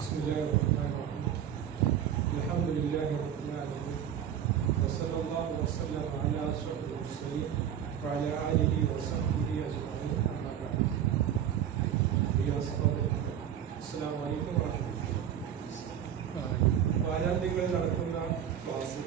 بسم الله الرحمن الرحيم الحمد لله رب العالمين وصلى الله وسلم على اشرف المرسلين وعلى اله وصحبه اجمعين اما بعد പ്രിയ സഹോദരങ്ങളെ, അസ്സലാമു അലൈക്കും വറഹ്മത്തുള്ളാഹി. വാരാന്ത്യങ്ങളിൽ നടക്കുന്ന ക്ലാസ്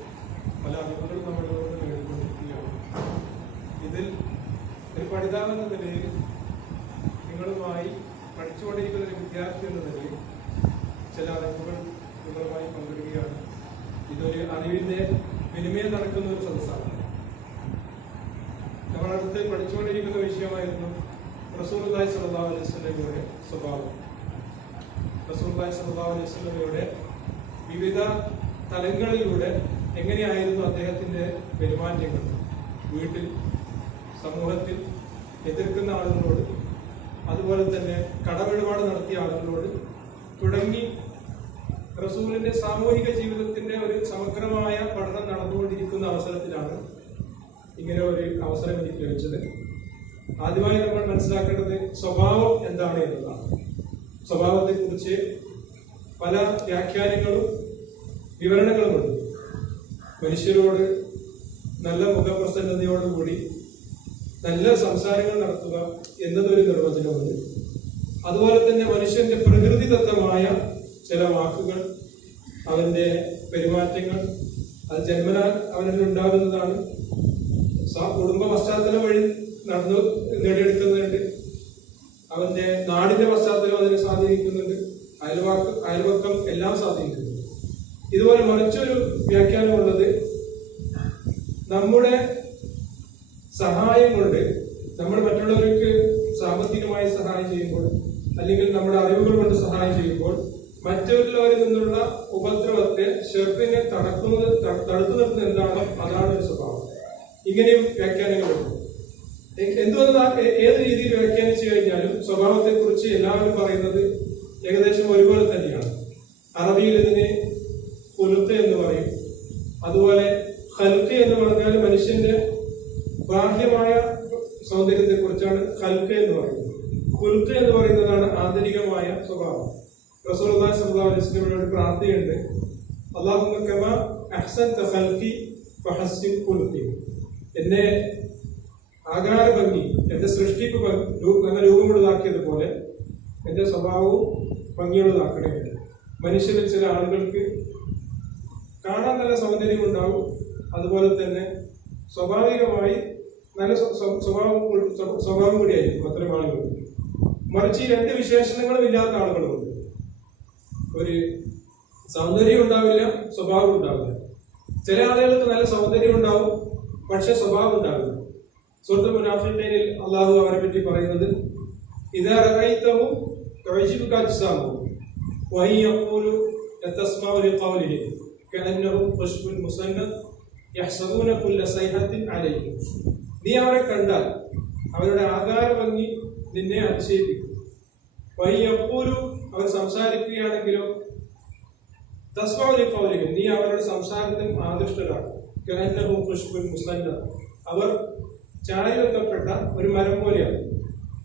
എങ്ങനെയായിരുന്നു അദ്ദേഹത്തിന്റെ പെരുമാറ്റങ്ങൾ. വീട്ടിൽ സമൂഹത്തിൽ എതിർക്കുന്ന ആളുകളോട് അതുപോലെ തന്നെ കടമിടപാട് നടത്തിയ ആളുകളോട് തുടങ്ങി റസൂലിന്റെ സാമൂഹിക ജീവിതത്തിന്റെ ഒരു സമഗ്രമായ പഠനം നടന്നുകൊണ്ടിരിക്കുന്ന അവസരത്തിലാണ് ഇങ്ങനെ ഒരു അവസരം എനിക്ക് ലഭിച്ചത്. ആദ്യമായി നമ്മൾ മനസ്സിലാക്കേണ്ടത് സ്വഭാവം എന്താണ് എന്നതാണ് സ്വഭാവത്തെ കുറിച്ച് പല വ്യാഖ്യാനങ്ങളും വിവരണങ്ങളുമുണ്ട്. മനുഷ്യരോട് നല്ല മുഖപ്രസന്നതയോടുകൂടി നല്ല സംസാരങ്ങൾ നടത്തുക എന്നതൊരു നിർവചനമുണ്ട്. അതുപോലെ തന്നെ മനുഷ്യന്റെ പ്രകൃതിദത്തമായ ചില വാക്കുകൾ അവന്റെ പെരുമാറ്റങ്ങൾ അത് ജന്മനാൽ അവനിൽ ഉണ്ടാകുന്നതാണ്. കുടുംബ പശ്ചാത്തലം വഴി നടന്നു നേടിയെടുക്കുന്നുണ്ട്. അവന്റെ നാടിന്റെ പശ്ചാത്തലം അതിനെ സ്വാധീനിക്കുന്നുണ്ട് അയൽവാക്ക് അയൽവക്കം എല്ലാം സ്വാധീനിക്കുന്നുണ്ട് ഇതുപോലെ മറിച്ചൊരു വ്യാഖ്യാനമുള്ളത് നമ്മുടെ സഹായം കൊണ്ട് നമ്മൾ മറ്റുള്ളവർക്ക് സാമ്പത്തികമായി സഹായം ചെയ്യുമ്പോൾ അല്ലെങ്കിൽ നമ്മുടെ അറിവുകൾ കൊണ്ട് സഹായം ചെയ്യുമ്പോൾ മറ്റുള്ളവരിൽ നിന്നുള്ള ഉപദ്രവത്തെ ഷെർപ്പിനെ തടക്കുന്നത് തടുത്തു നിർത്തുന്നത് എന്താണോ അതാണ് ഒരു സ്വഭാവം. ഇങ്ങനെയും വ്യാഖ്യാനങ്ങളുണ്ട് എ- എന്തുവന്നാൽ ഏത് രീതിയിൽ വ്യാഖ്യാനിച്ചു കഴിഞ്ഞാലും സ്വഭാവത്തെ കുറിച്ച് എല്ലാവരും പറയുന്നത് ഏകദേശം ഒരുപോലെ തന്നെയാണ്. അറബിയിൽ ഇതിന് കുലുത്ത് എന്ന് പറയും. അതുപോലെ ഹൽക്ക് എന്ന് പറഞ്ഞാൽ മനുഷ്യന്റെ ബാഹ്യമായ സൗന്ദര്യത്തെ കുറിച്ചാണ് ഹൽക്ക് എന്ന് പറയുന്നത്. കുൽക്ക് എന്ന് പറയുന്നതാണ് ആന്തരികമായ സ്വഭാവം. റസൂലുള്ളാഹി സ്വല്ലല്ലാഹു അലൈഹി വസല്ലമയുടെ ഒരു പ്രാർത്ഥനയുണ്ട്. അല്ലാഹുമ്മ കമാ അഹ്സൻത ഖൽഖി ഫഹസ്സിൻ ഖുൽഖി. എന്നെ ആകാര ഭംഗി എന്റെ സൃഷ്ടിപ്പ് നല്ല രൂപമുള്ളതാക്കിയതുപോലെ എന്റെ സ്വഭാവവും ഭംഗിയുള്ളതാക്കണേ. മനുഷ്യരിൽ ചില ആളുകൾക്ക് കാണാൻ നല്ല സൗന്ദര്യം ഉണ്ടാവും. അതുപോലെ തന്നെ സ്വാഭാവികമായി നല്ല സ്വഭാവം സ്വഭാവം കൂടിയായിരിക്കും അത്തരം ആളുകൾക്ക് മറിച്ച് ഈ രണ്ട് വിശേഷണങ്ങളും ഇല്ലാത്ത ആളുകളുണ്ട്. ഒരു സൗന്ദര്യം ഉണ്ടാവില്ല സ്വഭാവം ഉണ്ടാവില്ല. ചില ആളുകൾക്ക് നല്ല സൗന്ദര്യം ഉണ്ടാവും പക്ഷെ സ്വഭാവം ഉണ്ടാവില്ല. സുഹൃത്ത് മുനാഫിഖൈനിൽ അള്ളാഹു അവരെ പറ്റി പറയുന്നത് ഇതാ കഴിച്ചു കഴിച്ചിപ്പിക്കാച്ചാവും വൈ അപ്പോലും എത്തസ്മാവൊരു പാവലിരിക്കും كأنه خشب مسند يحسبون كل صيحة عليهم നീ അവരെ കണ്ടാൽ അവരുടെ ആകാര ഭംഗി നിന്നെ അതിശയിപ്പിക്കും വയ്യപ്പോലും അവർ സംസാരിക്കുകയാണെങ്കിലോ തസ്മാവിലെ കൗലികം നീ അവരുടെ സംസാരത്തിൽ ആകൃഷ്ടരാകും കഹന്നഹും ഖുഷ്ബുൽ മുസന്ന അവർ ചായ വെക്കപ്പെട്ട ഒരു മരം പോലെയാണ്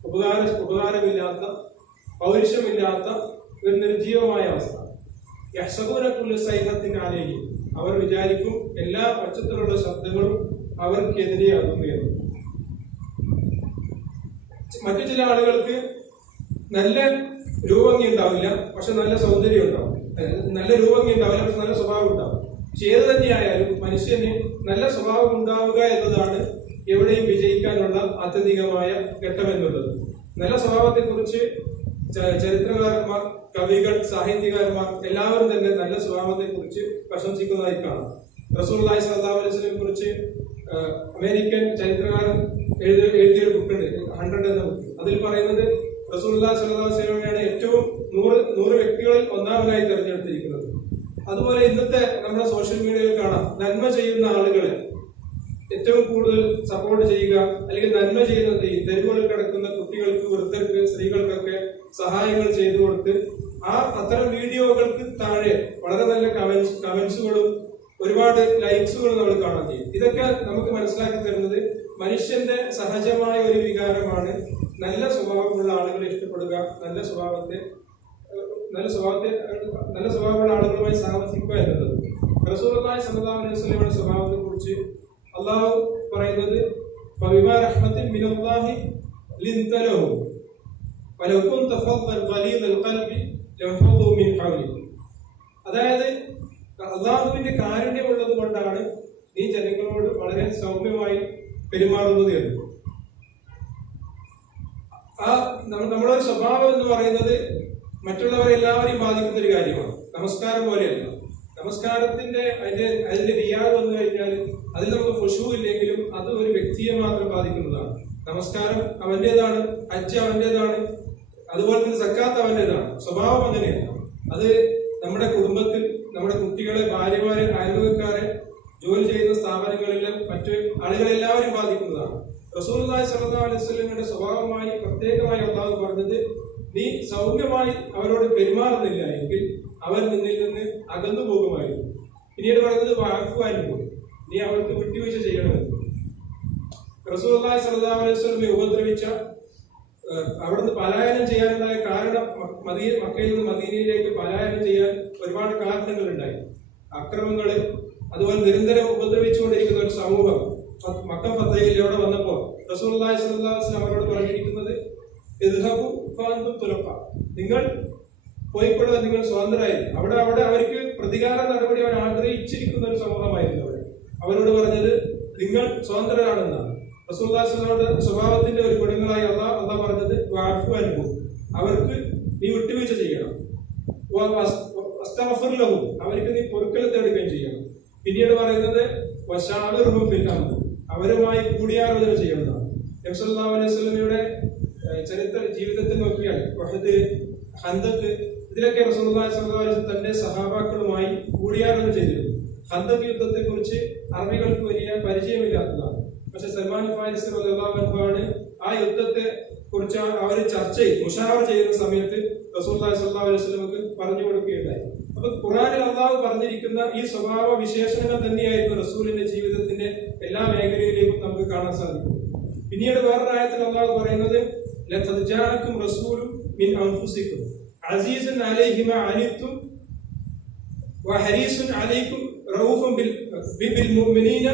ഉപകാര ഉപകാരമില്ലാത്ത പൗരുഷമില്ലാത്ത ഒരു നിർജീവമായ അവസ്ഥ യഹ്സബൂനക്കുള്ള സൈഹത്തിന് ആലേഹി അവർ വിചാരിക്കും എല്ലാ പച്ചത്തിലുള്ള ശബ്ദങ്ങളും അവർക്കെതിരെയാകും എന്ന്. മറ്റു ചില ആളുകൾക്ക് നല്ല രൂപങ്ങി ഉണ്ടാവില്ല പക്ഷെ നല്ല സൗന്ദര്യം ഉണ്ടാവും. നല്ല രൂപങ്ങി ഉണ്ടാവില്ല പക്ഷെ നല്ല സ്വഭാവം ഉണ്ടാവും. പക്ഷെ ഏത് തന്നെയായാലും മനുഷ്യന് നല്ല സ്വഭാവം ഉണ്ടാവുക എന്നതാണ് എവിടെയും വിജയിക്കാനുള്ള ആത്യന്തികമായ ഘട്ടമെന്നുള്ളത് നല്ല സ്വഭാവത്തെ കുറിച്ച് ചരിത്രകാരന്മാർ കവികൾ സാഹിത്യകാരന്മാർ എല്ലാവരും തന്നെ നല്ല സ്വഭാവത്തെ കുറിച്ച് പ്രശംസിക്കുന്നതായി കാണാം റസൂർലായി അലൈഹിനെ കുറിച്ച് അമേരിക്കൻ ചരിത്രകാരൻ എഴുതിയ എഴുതിയ ഒരു ബുക്കുണ്ട് ഹൺഡ്രഡ് എന്ന ബുക്ക് അതിൽ പറയുന്നത് റസൂർലാ സല്ലാസ്ലമയാണ് ഏറ്റവും നൂറ് നൂറ് വ്യക്തികളിൽ ഒന്നാമനായി തിരഞ്ഞെടുത്തിരിക്കുന്നത്. അതുപോലെ ഇന്നത്തെ നമ്മുടെ സോഷ്യൽ മീഡിയയിൽ കാണാം നന്മ ചെയ്യുന്ന ആളുകളെ ഏറ്റവും കൂടുതൽ സപ്പോർട്ട് ചെയ്യുക അല്ലെങ്കിൽ നന്മ ചെയ്യുന്നത് തെരുവുകളിൽ കിടക്കുന്ന കുട്ടികൾക്ക് വൃദ്ധർക്ക് സ്ത്രീകൾക്കൊക്കെ സഹായങ്ങൾ ചെയ്തു കൊടുത്ത് ആ അത്തരം വീഡിയോകൾക്ക് താഴെ വളരെ നല്ല കമന്റ്സ് കമന്റ്സുകളും ഒരുപാട് ലൈക്സുകളും നമ്മൾ കാണാൻ ചെയ്യും. ഇതൊക്കെ നമുക്ക് മനസ്സിലാക്കി തരുന്നത് മനുഷ്യന്റെ സഹജമായ ഒരു വികാരമാണ്. നല്ല സ്വഭാവമുള്ള ആളുകളെ ഇഷ്ടപ്പെടുക നല്ല സ്വഭാവത്തെ നല്ല സ്വഭാവത്തെ നല്ല സ്വഭാവമുള്ള ആളുകളുമായി സാഹസിക്കുക എന്നുള്ളത്. റസൂലുള്ളാഹി സ്വല്ലല്ലാഹു അലൈഹി സ്വഭാവത്തെ കുറിച്ച് അള്ളാഹു പറയുന്നത് ഫബിമാ റഹ്മത്തിൻ മിനല്ലാഹി ലിൻതലഹു. വലൗ كنت فظا غليظ ഖൽബി لانفضوا മിൻ حولك. അതായത് അള്ളാഹുവിന്റെ കാരുണ്യമുള്ളത് കൊണ്ടാണ് നീ ജനങ്ങളോട് വളരെ സൗമ്യമായി പെരുമാറുന്നത് എന്ന്. ആ നമ്മ- നമ്മുടെ സ്വഭാവം എന്ന് പറയുന്നത് മറ്റുള്ളവരെ എല്ലാവരെയും ബാധിക്കുന്ന ഒരു കാര്യമാണ്. നമസ്കാരം പോലെയല്ല. നമസ്കാരത്തിന്റെ അതിന്റെ അതിന്റെ റിയാവ് വന്നു കഴിഞ്ഞാൽ അതിൽ നമുക്ക് ഫുഷു ഇല്ലെങ്കിലും അത് ഒരു വ്യക്തിയെ മാത്രം ബാധിക്കുന്നതാണ്. നമസ്കാരം അവന്റേതാണ് അച്ഛൻ അവന്റേതാണ് അതുപോലെ തന്നെ സക്കാത്ത് അവന്റേതാണ് സ്വഭാവം അങ്ങനെയാണ് അത് നമ്മുടെ കുടുംബത്തിൽ നമ്മുടെ കുട്ടികളെ ഭാര്യമാരെ അയൽവക്കാരെ ജോലി ചെയ്യുന്ന സ്ഥാപനങ്ങളിലെ മറ്റു ആളുകളെല്ലാവരും ബാധിക്കുന്നതാണ്. റസൂൽ വസല്ലമയുടെ സ്വഭാവമായി പ്രത്യേകമായി അള്ളാഹു പറഞ്ഞത് നീ സൗമ്യമായി അവരോട് പെരുമാറുന്നില്ല എങ്കിൽ അവർ നിന്നിൽ നിന്ന് അകന്നു പോകുമായിരുന്നു. പിന്നീട് പറഞ്ഞത് വാക്കുവാനും നീ അവർക്ക് വിട്ടുവീഴ്ച ചെയ്യണമെന്ന് സ്വല്ലല്ലാഹു അലൈഹി വസല്ലമയെ ഉപദ്രവിച്ച അവിടുന്ന് പലായനം ചെയ്യാനുണ്ടായ കാരണം മദീ മദീന മക്കയിൽ നിന്ന് മദീനയിലേക്ക് പലായനം ചെയ്യാൻ ഒരുപാട് കാരണങ്ങൾ ഉണ്ടായി അക്രമങ്ങൾ അതുപോലെ നിരന്തരം ഉപദ്രവിച്ചുകൊണ്ടിരിക്കുന്ന ഒരു സമൂഹം. മക്ക ഫത്തയിൽ അവിടെ വന്നപ്പോൾ അലൈഹി വസല്ലം അവരോട് പറഞ്ഞിരിക്കുന്നത് തുലപ്പ നിങ്ങൾ പോയിക്കൊള്ളുക നിങ്ങൾ സ്വതന്ത്രമായിരുന്നു അവിടെ അവിടെ അവർക്ക് പ്രതികാര നടപടി അവർ ആഗ്രഹിച്ചിരിക്കുന്ന ഒരു സമൂഹമായിരുന്നു അവിടെ അവരോട് പറഞ്ഞത് നിങ്ങൾ സ്വതന്ത്രരാണെന്നാണ്. റസൂല്ലാസ്ലയുടെ സ്വഭാവത്തിന്റെ ഒരു ഗുണങ്ങളായി അള്ളാഹ് അള്ളാഹ് പറഞ്ഞത് വാഫു അനുഭവം അവർക്ക് നീ വിട്ടുവീഴ്ച ചെയ്യണം. അവർക്ക് നീ പൊറുക്കൽ തേടുകയും ചെയ്യണം. പിന്നീട് പറയുന്നത് അംർ. അവരുമായി കൂടിയാലോചന ചെയ്യുന്നതാണ്. നബ്സല്ലാഹു അലൈഹി സ്വലമയുടെ ചരിത്ര ജീവിതത്തിൽ നോക്കിയാൽ വഹദ് ഹന്തക്ക് ഇതിലൊക്കെ റസൂലുള്ളാഹി തന്റെ സഹാബാക്കളുമായി കൂടിയാലോചന ചെയ്തിരുന്നു. ഹന്തക് യുദ്ധത്തെക്കുറിച്ച് അറബികൾക്ക് വലിയ പരിചയമില്ലാത്തതാണ്. പക്ഷെ സൽമാൻ ഫാരിസ് റളിയല്ലാഹു ആണ് ആ യുദ്ധത്തെ കുറിച്ച് അവർ ചർച്ച ചെയ്തു മുഷാവർ ചെയ്യുന്ന സമയത്ത് റസൂലുള്ളാഹി സ്വല്ലല്ലാഹു അലൈഹി പറഞ്ഞു കൊടുക്കുകയുണ്ടായി. അപ്പൊ ഖുറാനിൽ അള്ളാഹു പറഞ്ഞിരിക്കുന്ന ഈ സ്വഭാവ വിശേഷങ്ങൾ തന്നെയായിരുന്നു റസൂലിന്റെ ജീവിതത്തിന്റെ എല്ലാ മേഖലയിലേക്കും നമുക്ക് കാണാൻ സാധിക്കും. പിന്നീട് വേറൊരു ആയത്തിൽ അള്ളാഹു പറയുന്നത് ലഖദ് ജാഅക്കും റസൂലും മിൻ അൻഫുസിക്കും. അസീസുൻ അലൈഹിമ അനിത്തും വഹരീസുൻ അലൈക്കും റഊഫും ബിൽ മുഅ്മിനീന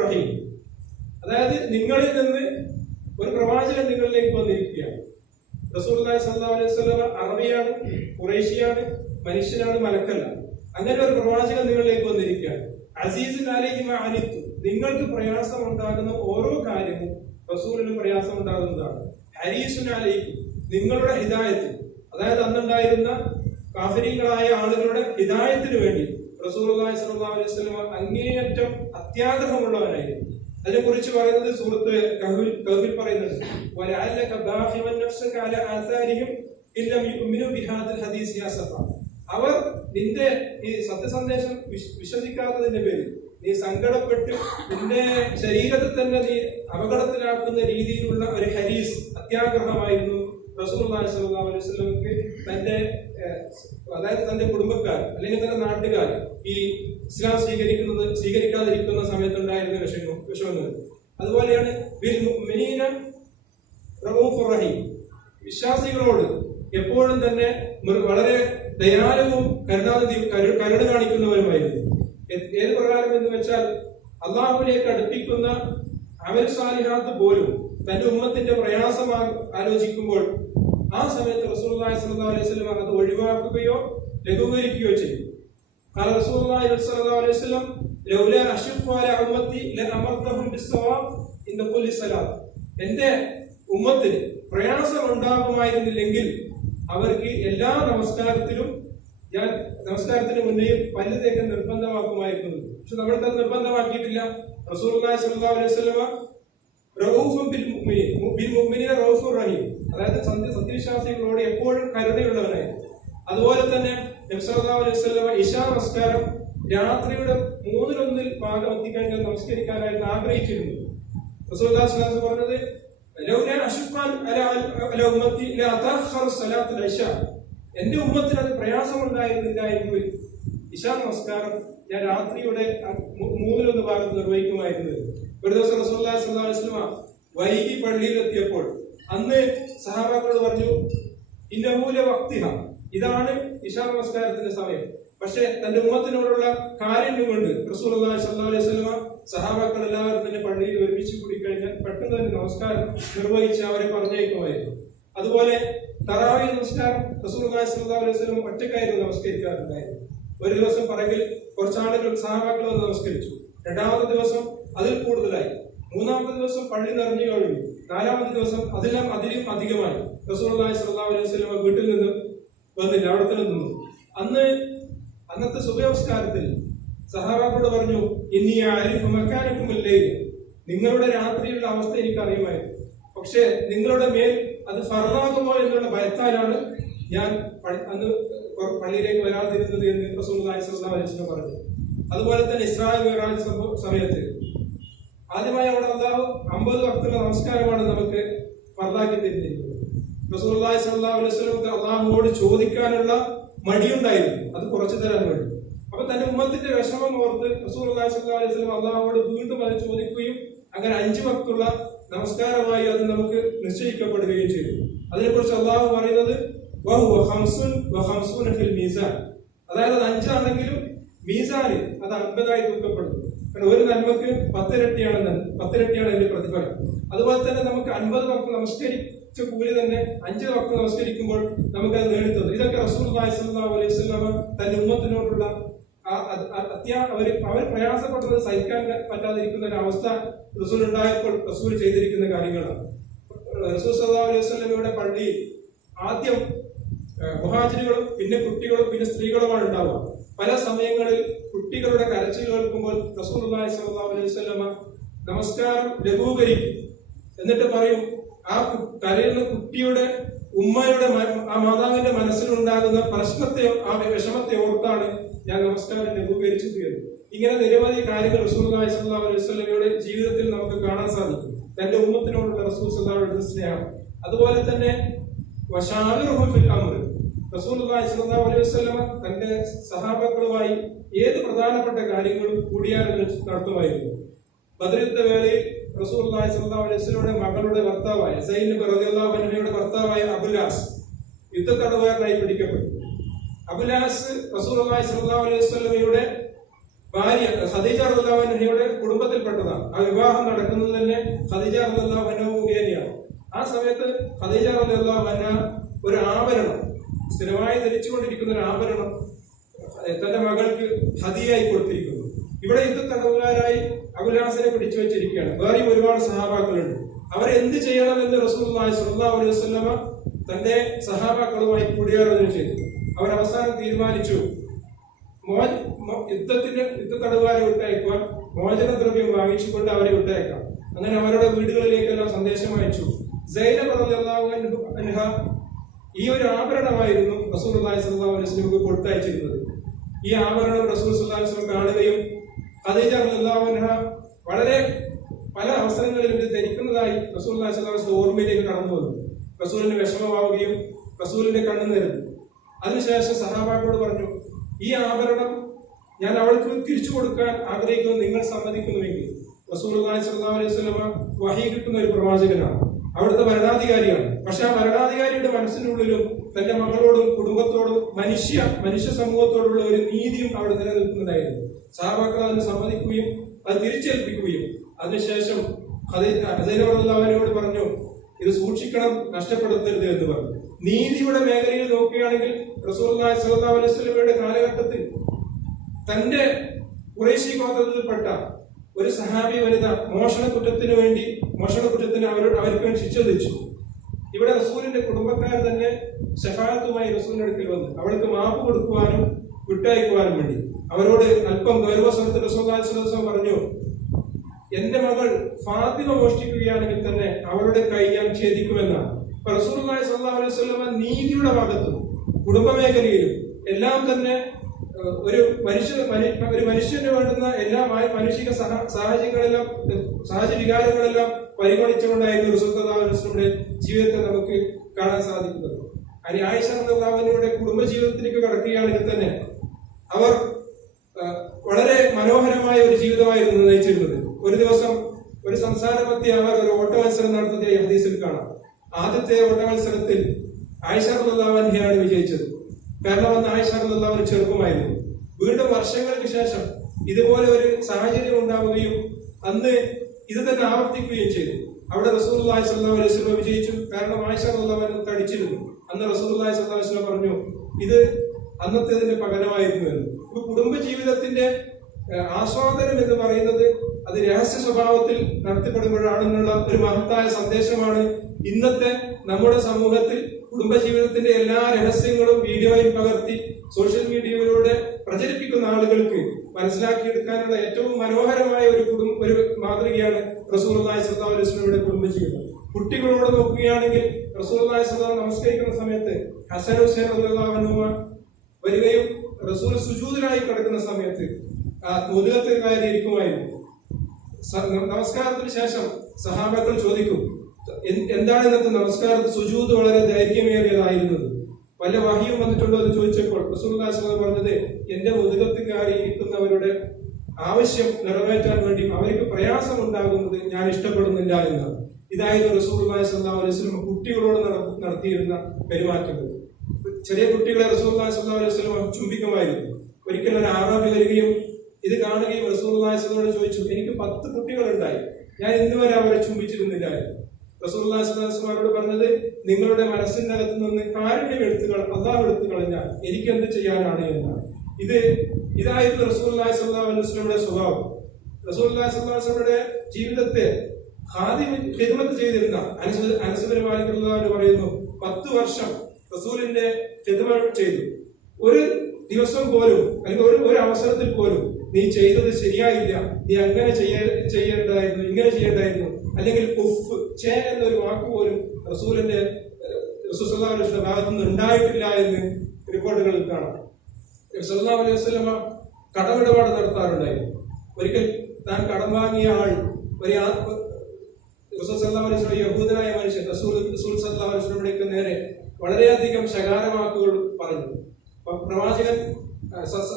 റഹീം. അതായത് നിങ്ങളിൽ നിന്ന് ഒരു പ്രവാചകൻ നിങ്ങളിലേക്ക് വന്നിരിക്കുകയാണ്. റസൂലുള്ളാഹി സല്ലാ അലൈഹി അറബിയാണ് ഖുറൈശിയാണ് മനുഷ്യനാണ് മലക്കല്ല. അങ്ങനെ ഒരു പ്രവാചകൻ നിങ്ങളിലേക്ക് വന്നിരിക്കുകയാണ്. അസീസിൻ അലൈഹി മാ നിങ്ങൾക്ക് പ്രയാസം ഉണ്ടാകുന്ന ഓരോ കാര്യവും റസൂലിന് പ്രയാസം ഉണ്ടാകുന്നതാണ് ഹരീസുൻ അലൈക്കും നിങ്ങളുടെ ഹിതായത്തിൽ അതായത് അന്നുണ്ടായിരുന്ന കാഫരീകളായ ആളുകളുടെ ഹിതായത്തിന് വേണ്ടി റസൂലുള്ളാഹി സ്വല്ലല്ലാഹു അലൈഹി വസല്ലം അങ്ങേയറ്റം അത്യാഗ്രഹമുള്ളവനായിരുന്നു. അതിനെക്കുറിച്ച് പറയുന്നത് സുഹൃത്ത് പറയുന്നുണ്ട് നഫ്സക ഇല്ലം അവർ നിന്റെ ഈ സത്യസന്ദേശം വിശ്- വിശ്വസിക്കാത്തതിന്റെ പേരിൽ നീ സങ്കടപ്പെട്ട് നിന്റെ ശരീരത്തെ തന്നെ നീ അപകടത്തിലാക്കുന്ന രീതിയിലുള്ള ഒരു ഹരീസ് അത്യാഗ്രഹമായിരുന്നു സ്വല്ലല്ലാഹു അലൈഹി തന്റെ അതായത് തന്റെ കുടുംബക്കാർ അല്ലെങ്കിൽ തന്റെ നാട്ടുകാർ ഈ ഇസ്ലാം സ്വീകരിക്കുന്നത് സ്വീകരിക്കാതിരിക്കുന്ന സമയത്തുണ്ടായിരുന്ന വിഷമം വിഷമങ്ങൾ. അതുപോലെയാണ് റഹീം. വിശ്വാസികളോട് എപ്പോഴും തന്നെ വളരെ ദയാലുവും കരുണാനിധി കരു കരുണ കാണിക്കുന്നവരുമായിരുന്നു. ഏത് പ്രകാരം എന്ന് വെച്ചാൽ അള്ളാഹുവിലേക്ക് അടുപ്പിക്കുന്ന അമൽ സാലിഹാത്ത് പോലും തന്റെ ഉമ്മത്തിന്റെ പ്രയാസം ആലോചിക്കുമ്പോൾ ആ സമയത്ത് സ്വല്ലല്ലാഹു അലൈഹി വസല്ലം അത് ഒഴിവാക്കുകയോ ലഘൂകരിക്കുകയോ ചെയ്യും قال رسول الله صلى الله عليه وسلم لولا أشق على أمتي لأمرتهم بالصواب عند كل صلاة എന്റെ ഉമ്മത്തിന് പ്രയാസം ഉണ്ടാകുമായിരുന്നില്ലെങ്കിൽ അവർക്ക് എല്ലാ നമസ്കാരത്തിലും ഞാൻ നമസ്കാരത്തിന് മുന്നേ പല്ല് തേക്കാൻ നിർബന്ധമാക്കുമായിരുന്നു പക്ഷെ നമ്മൾക്ക് അത് നിർബന്ധമാക്കിയിട്ടില്ല റസൂൽ സല്ലല്ലാഹു അലൈഹി വസല്ലമ റഊഫും ബിൽ മുഅ്മിനീൻ ബിൽ മുഅ്മിനീന റഊഫുർ റഹീം അതായത് സത്യ സത്യവിശ്വാസികളോട് എപ്പോഴും കരുണയുള്ളവനായിരുന്നു അതുപോലെ തന്നെ ഇശാ നമസ്കാരം. രാത്രിയുടെ മൂന്നിലൊന്നിൽ ഭാഗം എത്തിക്കഴിഞ്ഞാൽ നമസ്കരിക്കാനായിട്ട് ആഗ്രഹിച്ചിരുന്നു. പറഞ്ഞത് എന്റെ ഉമ്മത്തിന് അത് പ്രയാസമുണ്ടായിരുന്നില്ല എങ്കിൽ ഇശാ നമസ്കാരം ഞാൻ രാത്രിയുടെ മൂന്നിലൊന്ന് ഭാഗത്ത് നിർവഹിക്കുമായിരുന്നു. ഒരു ദിവസം വസല്ലമ വൈകി പള്ളിയിൽ എത്തിയപ്പോൾ അന്ന് സഹാബാക്കളോട് പറഞ്ഞു ഇന്നമൂല വക്തിഹ ഇതാണ് ഇഷാ നമസ്കാരത്തിന്റെ സമയം. പക്ഷെ തന്റെ ഉമ്മത്തിനോടുള്ള കാര്യം കൊണ്ട് റസൂൽ അലൈഹി സഹാബാക്കൾ എല്ലാവരും തന്നെ പള്ളിയിൽ ഒരുമിച്ച് കൂടി കഴിഞ്ഞാൽ പെട്ടെന്ന് തന്നെ നമസ്കാരം നിർവഹിച്ച് അവരെ പറഞ്ഞേക്കുമായിരുന്നു അതുപോലെ തറാവി നമസ്കാരം റസൂൽ അലൈഹി ഒറ്റക്കായിരുന്നു നമസ്കരിക്കാറുണ്ടായിരുന്നു ഒരു ദിവസം പറകിൽ കുറച്ചാളുകൾ സഹാബാക്കൾ വന്ന് നമസ്കരിച്ചു. രണ്ടാമത്തെ ദിവസം അതിൽ കൂടുതലായി. മൂന്നാമത്തെ ദിവസം പള്ളി നിറഞ്ഞു കഴിഞ്ഞു. നാലാമത്തെ ദിവസം അതിലും അതിലും അധികമായി. റസൂൽ അലൈഹി വസല്ലം വീട്ടിൽ നിന്ന് വന്നില്ല അവിടെ തന്നെ നിന്നു. അന്ന് അന്നത്തെ സുഖനമസ്കാരത്തിൽ സഹാബാക്കോട് പറഞ്ഞു ഇനി ആരിഫ് മക്കാനക്കുമില്ലേ നിങ്ങളുടെ രാത്രിയുള്ള അവസ്ഥ എനിക്ക് അറിയുമായിരുന്നു പക്ഷെ നിങ്ങളുടെ മേൽ അത് ഫറലാകുമോ എന്നുള്ള ഭയത്താലാണ് ഞാൻ അന്ന് പള്ളിയിലേക്ക് വരാതിരുന്നത് എന്ന് പ്രസംഗം അലൈഹി വസല്ലം പറഞ്ഞു. അതുപോലെ തന്നെ ഇസ്രായേൽ സംഭവം സമയത്ത് ആദ്യമായി അവിടെ അള്ളാഹു അമ്പത് വക്തുള്ള നമസ്കാരമാണ് നമുക്ക് ഫർദാക്കി തരുന്നിരിക്കുന്നത് അള്ളാഹുവോട് ചോദിക്കാനുള്ള മടിയുണ്ടായിരുന്നു. അത് കുറച്ചു തരാൻ വേണ്ടി. അപ്പൊ തന്റെ ഉമ്മത്തിന്റെ വിഷമം ഓർത്ത് സ്വല്ലല്ലാഹു അലൈഹി വസല്ലം അള്ളാഹുവോട് വീണ്ടും അത് ചോദിക്കുകയും അങ്ങനെ അഞ്ചു വക്തുള്ള നമസ്കാരമായി അത് നമുക്ക് നിശ്ചയിക്കപ്പെടുകയും ചെയ്തു. അതിനെക്കുറിച്ച് അള്ളാഹു പറയുന്നത് അതായത് അത് അഞ്ചാണെങ്കിലും മീസാന് അത് അൻപതായി തൂക്കപ്പെടുന്നു കാരണം ഒരു നന്മക്ക് പത്തിരട്ടിയാണ് പത്തിരട്ടിയാണ് അതിന്റെ പ്രതിഫലം. അതുപോലെ തന്നെ നമുക്ക് അൻപത് വക്ത് നമസ്കരിച്ച കൂലി തന്നെ അഞ്ച് വക്ത നമസ്കരിക്കുമ്പോൾ നമുക്ക് അത് നേടിത്തന്നു. ഇതൊക്കെ റസൂൽ അലൈഹി വസല്ലമ തന്റെ ഉമ്മത്തിനോടുള്ള അത്യാ അവർ അവർ പ്രയാസപ്പെട്ടത് സഹിക്കാൻ പറ്റാതിരിക്കുന്ന ഒരു അവസ്ഥ റസൂൽ ഉണ്ടായപ്പോൾ റസൂൽ ചെയ്തിരിക്കുന്ന കാര്യങ്ങളാണ്. റസൂൽ സല്ലല്ലാഹു അലൈഹി വസല്ലമയുടെ പള്ളിയിൽ ആദ്യം മുഹാജിനുകളും പിന്നെ കുട്ടികളും പിന്നെ സ്ത്രീകളുമാണ് ഉണ്ടാവുക. പല സമയങ്ങളിൽ കുട്ടികളുടെ കരച്ചിൽ കേൾക്കുമ്പോൾ റസൂലുള്ളാഹി സല്ലാ അലൈഹി വസല്ലമ നമസ്കാരം ലഘൂകരിക്കും. എന്നിട്ട് പറയും ആ കരയുന്ന കുട്ടിയുടെ ഉമ്മയുടെ ആ മാതാവിന്റെ മനസ്സിലുണ്ടാകുന്ന പ്രശ്നത്തെ ആ വിഷമത്തെ ഓർത്താണ് ഞാൻ നമസ്കാരം ലഘൂകരിച്ചു തീർന്നു ഇങ്ങനെ നിരവധി കാര്യങ്ങൾ സ്വല്ലല്ലാഹു അലൈഹി വസല്ലമയുടെ ജീവിതത്തിൽ നമുക്ക് കാണാൻ സാധിക്കും. തന്റെ ഉമ്മത്തിനോടുള്ള റസൂൽ സ്നേഹം. അതുപോലെ തന്നെ റസൂൽ അലൈഹി വസല്ലമ തന്റെ സഹാബങ്ങളുമായി ഏത് പ്രധാനപ്പെട്ട കാര്യങ്ങളും കൂടിയാലോചിച്ച് നടത്തുമായിരുന്നു. ബദറിന്റെ വേളയിൽ റസൂലുള്ളാഹി സ്വല്ലല്ലാഹു അലൈഹി വസല്ലമയുടെ മകളുടെ ഭർത്താവായ സൈനബ് അൻഹയുടെ ഭർത്താവായ അബുലാസ് യുദ്ധത്തടവുകാരനായി പിടിക്കപ്പെട്ടു. അബുലാസ് റസൂലുള്ളാഹി സ്വല്ലല്ലാഹു അലൈഹി വസല്ലമയുടെ ഭാര്യ സദീജ റളിയല്ലാഹു അൻഹയുടെ കുടുംബത്തിൽപ്പെട്ടതാണ്. ആ വിവാഹം നടക്കുന്നത് തന്നെ സദീജ മുഖേനയാണ് ആ സമയത്ത് ഖദീജ റളിയല്ലാഹു അൻഹ ഒരു ആഭരണം സ്ഥിരമായി ധരിച്ചുകൊണ്ടിരിക്കുന്ന ഒരു ആഭരണം തന്റെ മകൾക്ക് ഹതിയായി കൊടുത്തിരിക്കുന്നു. ഇവിടെ യുദ്ധ തടവുകാരായി അബുലാസിനെ പിടിച്ചു വെച്ചിരിക്കുകയാണ്. വേറെയും ഒരുപാട് സഹാബാക്കളുണ്ട്. അവരെ എന്ത് ചെയ്യണമെന്ന് റസൂലുള്ളാഹി സ്വല്ലല്ലാഹു അലൈഹി തന്റെ സഹാബാക്കളുമായി കൂടിയാലോചന ചെയ്തു. അവർ അവസാനം തീരുമാനിച്ചു യുദ്ധത്തിന്റെ യുദ്ധ തടവുകാരെ വിട്ടയക്കുവാൻ മോചന ദ്രവ്യം വാങ്ങിച്ചുകൊണ്ട് അവരെ വിട്ടയക്കാം. അങ്ങനെ അവരുടെ വീടുകളിലേക്കെല്ലാം സന്ദേശം അയച്ചു. സൈനബ് ഈ ഒരു ആഭരണമായിരുന്നു റസൂൽ സ്വല്ലല്ലാഹു അലൈഹി കൊടുത്തയച്ചിരുന്നത്. ഈ ആഭരണം റസൂൽ അലൈഹി വസല്ലം കാണുകയും അൻഹ വളരെ പല അവസരങ്ങളിലും ഇത് ധരിക്കുന്നതായി റസൂൽ ഓർമ്മയിലേക്ക് കടന്നു വന്നു. റസൂലിന് വിഷമമാവുകയും റസൂലിന്റെ കണ്ണു നേരുന്നു അതിനുശേഷം സഹാബാക്കളോട് പറഞ്ഞു ഈ ആഭരണം ഞാൻ അവൾക്ക് തിരിച്ചു കൊടുക്കാൻ ആഗ്രഹിക്കുന്നു നിങ്ങൾ സമ്മതിക്കുന്നുവെങ്കിൽ. റസൂൽ അലൈഹി വഹി കിട്ടുന്ന ഒരു പ്രവാചകനാണ്. അവിടുത്തെ ഭരണാധികാരിയാണ്. പക്ഷെ ആ ഭരണാധികാരിയുടെ മനസ്സിനുള്ളിലും തന്റെ മകളോടും കുടുംബത്തോടും മനുഷ്യ മനുഷ്യ സമൂഹത്തോടുള്ള ഒരു നീതിയും അവിടെ നിലനിൽക്കുന്നതായിരുന്നു. സഹാബാക്കൾ അതിന് സമ്മതിക്കുകയും അത് തിരിച്ചേൽപ്പിക്കുകയും. അതിനുശേഷം ഹസൈനോട് പറഞ്ഞു ഇത് സൂക്ഷിക്കണം നഷ്ടപ്പെടുത്തരുത് എന്ന് പറഞ്ഞു. നീതിയുടെ മേഖലയിൽ നോക്കുകയാണെങ്കിൽ റസൂൽ സല്ലല്ലാഹു അലൈഹി വസല്ലമയുടെ കാലഘട്ടത്തിൽ തന്റെ കുറേശി ഗോത്രത്തിൽപ്പെട്ട ഒരു സഹാബി വനിത മോഷണ കുറ്റത്തിന് വേണ്ടി മോഷണ കുറ്റത്തിന് അവരോട് അവർക്ക് വേണ്ടി ശിക്ഷ ഇവിടെ റസൂലിന്റെ കുടുംബക്കാർ തന്നെ ഷഫാത്തുമായി റസൂലിന്റെ അടുക്കൽ വന്നു അവൾക്ക് മാപ്പ് കൊടുക്കുവാനും വിട്ടയക്കുവാനും വേണ്ടി അവരോട് അല്പം ഗൗരവസ്വരത്തിൽ റസൂൽ സ്വലം പറഞ്ഞു എന്റെ മകൾ ഫാത്തിമ മോഷ്ടിക്കുകയാണെങ്കിൽ തന്നെ അവരുടെ കൈ ഞാൻ ഛേദിക്കുമെന്നാണ്. അപ്പൊ റസൂലുള്ളാഹി അലൈഹി നീതിയുടെ ഭാഗത്തും കുടുംബ മേഖലയിലും എല്ലാം തന്നെ ഒരു മനുഷ്യ ഒരു മനുഷ്യന് വേണ്ടുന്ന എല്ലാ മാനുഷിക സഹ- സാഹചര്യങ്ങളെല്ലാം സഹജ വികാരങ്ങളെല്ലാം പരിഗണിച്ചുകൊണ്ടായിരുന്നു റസൂലുള്ളാഹിയുടെ ജീവിതത്തെ നമുക്ക് കാണാൻ സാധിക്കുന്നത്. അനി ആയിഷ റളിയല്ലാഹുവിന്റെ കുടുംബ ജീവിതത്തിലേക്ക് കടക്കുകയാണെങ്കിൽ തന്നെ അവർ വളരെ മനോഹരമായ ഒരു ജീവിതമായിരുന്നു നയിച്ചിരുന്നത് ഒരു ദിവസം ഒരു സംസാരമധ്യ അവർ ഒരു ഓട്ട മത്സരം നടത്തുന്ന ഹദീസിൽ കാണാം. ആദ്യത്തെ ഓട്ട മത്സരത്തിൽ ആയിഷ റളിയല്ലാഹു അൻഹയാണ് വിജയിച്ചത്. കാരണം അന്ന് റളിയല്ലാഹു ചെറുപ്പമായിരുന്നു. വീണ്ടും വർഷങ്ങൾക്ക് ശേഷം ഇതുപോലെ ഒരു സാഹചര്യം ഉണ്ടാവുകയും അന്ന് ഇത് തന്നെ ആവർത്തിക്കുകയും ചെയ്തു. അവിടെ സ്വല്ലാം അലൈഹി വസല്ലം വിജയിച്ചു. കാരണം ആയിഷ റളിയല്ലാഹു അൻഹ തടിച്ചിരുന്നു. അന്ന് സ്വല്ലല്ലാഹു അലൈഹി വസല്ലം പറഞ്ഞു ഇത് അന്നത്തേതിന്റെ പകരമായിരുന്നു എന്ന്. ഇപ്പൊ കുടുംബ ജീവിതത്തിന്റെ ആസ്വാദനം എന്ന് പറയുന്നത് അത് രഹസ്യ സ്വഭാവത്തിൽ നടത്തിപ്പെടുമ്പോഴാണെന്നുള്ള ഒരു മഹത്തായ സന്ദേശമാണ്. ഇന്നത്തെ നമ്മുടെ സമൂഹത്തിൽ കുടുംബജീവിതത്തിന്റെ എല്ലാ രഹസ്യങ്ങളും വീഡിയോയിൽ പകർത്തി സോഷ്യൽ മീഡിയയിലൂടെ പ്രചരിപ്പിക്കുന്ന ആളുകൾക്ക് മനസ്സിലാക്കിയെടുക്കാനുള്ള ഏറ്റവും മനോഹരമായ ഒരു കുടുംബ ഒരു മാതൃകയാണ് സ്വല്ലല്ലാഹു അലൈഹി കുടുംബ കുടുംബജീവിതം. കുട്ടികളോട് നോക്കുകയാണെങ്കിൽ റസൂലുള്ളാഹി സ്വല്ലല്ലാഹു നമസ്കരിക്കുന്ന സമയത്ത് ഹസൻ ഹുസൈൻ വരികയും റസൂൽ സുജൂദിലായി കിടക്കുന്ന സമയത്ത് ഇരിക്കുമായിരുന്നു. നമസ്കാരത്തിന് ശേഷം സഹാബാക്കൾ ചോദിക്കും എന്താണ് ഇന്നത്തെ നമസ്കാരത്തിൽ സുജൂദ് വളരെ ദൈർഘ്യമേറിയതായിരുന്നത്? വല്ല വഹിയും വന്നിട്ടുണ്ടോ എന്ന് ചോദിച്ചപ്പോൾ സ്വല്ലല്ലാഹു പറഞ്ഞത് എന്റെ മുതുകത്ത് കയറി ഇരിക്കുന്നവരുടെ ആവശ്യം നിറവേറ്റാൻ വേണ്ടി അവർക്ക് പ്രയാസം ഉണ്ടാകുന്നത് ഞാൻ ഇഷ്ടപ്പെടുന്നില്ല എന്നാണ്. ഇതായിരുന്നു സ്വല്ലല്ലാഹു അലൈഹി കുട്ടികളോട് നടത്തിയിരുന്ന പെരുമാറ്റങ്ങൾ. ചെറിയ കുട്ടികളെ റസൂലുള്ളാഹി സ്വല്ലല്ലാഹു അലൈഹി ചുംബിക്കുമായിരുന്നു. ഒരിക്കൽ ഒരു ആറാമി വരികയും ഇത് കാണുകയും അലൈഹി വസല്ലം ചോദിച്ചു എനിക്ക് പത്ത് കുട്ടികളുണ്ടായി. ഞാൻ ഇന്നുവരെ അവരെ ചുംബിച്ചിരുന്നില്ലായിരുന്നു വസല്ലം പറഞ്ഞത് നിങ്ങളുടെ മനസ്സിന്റെ അകത്ത് നിന്ന് കാരുണ്യം എടുത്തു കള അള്ളാഹ് എടുത്തു കളഞ്ഞാൽ എനിക്ക് എന്ത് ചെയ്യാനാണ് എന്നാണ് ഇത് ഇതായിരുന്നു സ്വല്ലല്ലാഹു അലൈഹി സ്വഭാവം. റസൂലുള്ളാഹി സ്വല്ലല്ലാഹു അലൈഹി വസല്ലമയുടെ ജീവിതത്തെ ഖാദിമത്ത് ചെയ്തിരുന്ന അനസ് അനസുബിൻ മാലിക് പറയുന്നു പത്ത് വർഷം റസൂലിന്റെ ഖിദ്മ ചെയ്തു. ഒരു ദിവസം പോലും അല്ലെങ്കിൽ ഒരു ഒരു അവസരത്തിൽ പോലും നീ ചെയ്തത് ശരിയായില്ല. നീ അങ്ങനെ ചെയ്യ ചെയ്യേണ്ടതായിരുന്നു ഇങ്ങനെ ചെയ്യേണ്ടതായിരുന്നു. അല്ലെങ്കിൽ ഉഫ് ചേ എന്നൊരു വാക്ക് പോലും റസൂലിന്റെ റസൂസ്ലാമിന്റെ ഭാഗത്തു നിന്ന് ഉണ്ടായിട്ടില്ല എന്ന് റിപ്പോർട്ടുകളിൽ കാണാം. സല്ലല്ലാഹു അലൈഹി വസല്ലമ കടമിടപാട് നടത്താറുണ്ടായിരുന്നു ഒരിക്കൽ താൻ കടം വാങ്ങിയ ആൾ ഒരു റസൂൽ സല്ലാ അലൈഹി യഹൂദനായ മനുഷ്യൻ റസൂൽ റസൂൽ സല്ലാ അലൈഹി നേരെ വളരെയധികം ശകാരവാക്കുകൾ പറഞ്ഞു പ്രവാചകൻ